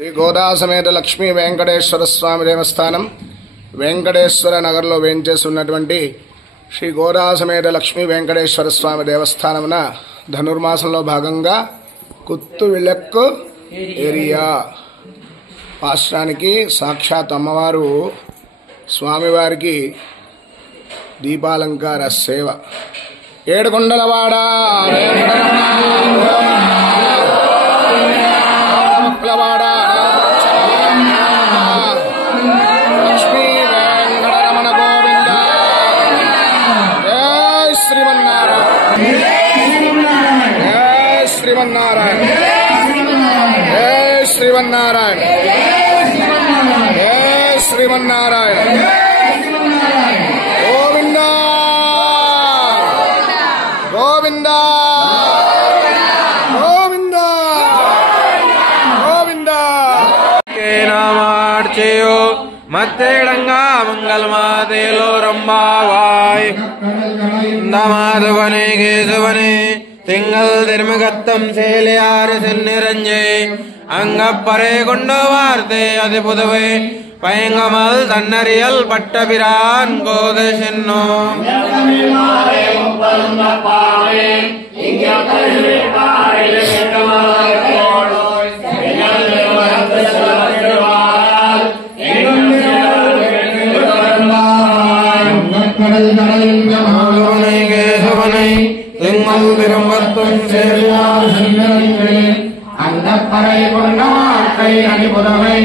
శ్రీ గోదా సమేత లక్ష్మీ వెంకటేశ్వర స్వామి దేవస్థానం వెంకటేశ్వర నగర్లో వేంచేస్తున్నటువంటి శ్రీ గోదా సమేత లక్ష్మీ వెంకటేశ్వర స్వామి దేవస్థానమున ధనుర్మాసంలో భాగంగా కుత్తు విలక్కు ఏరియా పాశ్రానికి సాక్షాత్ అమ్మవారు స్వామివారికి దీపాలంకార సేవ ఏడుకొండలవాడ లక్ష్మీ వెంకటరమణ గోవింద జయ శ్రీమన్నారాయణ జయ శ్రీమన్నారాయణ జయ శ్రీమన్నారాయణ జయ శ్రీమన్నారాయణ గోవింద గోవింద గోవింద గోవింద నామార్చయో మత్తేడంగా మంగళమాదేలో రంబావాయ్ മാധവനെ കേശവനെ തിങ്കൾ തിരുമുഖത്തം ശേലയാറ് സെന്നിരഞ്ചേ അങ്കപ്പറെ കൊണ്ടു വാർത്തേ അതിപുതുവേ പയങ്കമൽ തന്നറിയൽ പട്ടപിരാൻ ഗോദശന്നോ കേശവനെ തിങ്കൾ തിരുമ്പത്തും ശേലയാർ അന്തപ്പറൈ കൊണ്ട വാർത്തേ അതിപുതുവേ